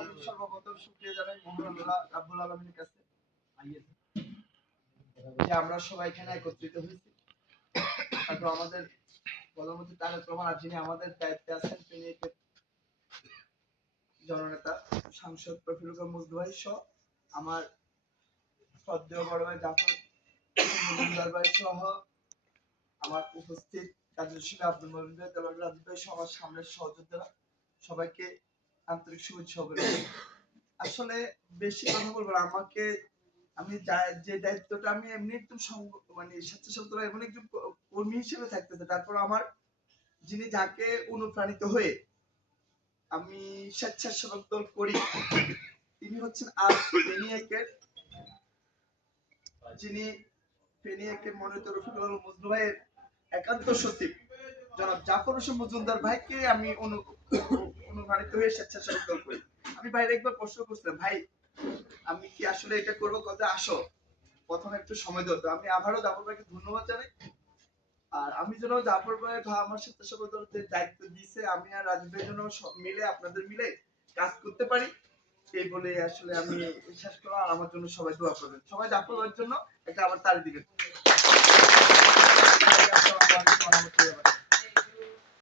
আমি সর্বপ্রথম শুকরিয়া জানাই মহান আল্লাহ রাব্বুল আলামিনের কাছে যে আমরা সবাই এখানে একত্রিত হয়েছি। তারপর আমাদের প্রধানমন্ত্রী তারেক রহমান যিনি আমাদের দায়িত্বে আছেন তিনি জননেতা সাংসদ রফিকুল মুজদু ভাই সহ আমার শ্রদ্ধেয় বড় ভাই জাফর মজুমদার ভাই সহ আমার উপস্থিত কাজী আব্দুল মজিদ ভাই দেওয়ার রাজীব ভাই সহ আমার সামনের সহযোদ্ধারা সবাইকে আন্তরিক শুভেচ্ছা অভিনন্দন। আসলে বেশি কথা বলবো না, আমাকে আমি যে দায়িত্বটা আমি এমনি একটু মানে স্বেচ্ছাসেবক এমন একজন কর্মী হিসেবে থাকতেছে, তারপর আমার যিনি যাকে অনুপ্রাণিত হয়ে আমি স্বেচ্ছাসেবক দল করি তিনি হচ্ছেন আজ ফেনিয়াকের যিনি ফেনিয়াকের মনোনীত রফিকুল মজনু ভাইয়ের একান্ত সচিব জনাব জাফর হোসেন মজুমদার ভাইকে আমি অনুপ্রাণিত হয়ে স্বেচ্ছাসেবক দল করি। আমি ভাইয়ের একবার প্রশ্ন করছিলাম, ভাই আমি কি আসলে এটা করবো, কথা আসো প্রথমে একটু সময় দাও। আমি আবারও জাফর ভাইকে ধন্যবাদ জানাই। আর আমি যেন জাফর ভাই আমার স্বেচ্ছাসেবক দলের দায়িত্ব দিয়েছে, আমি আর রাজীব ভাই যেন সব মিলে আপনাদের মিলে কাজ করতে পারি এই বলে আসলে আমি বিশ্বাস করি। আর আমার জন্য সবাই দোয়া করবেন, সবাই জাফর ভাইয়ের জন্য একটা আবার তালি দিবেন।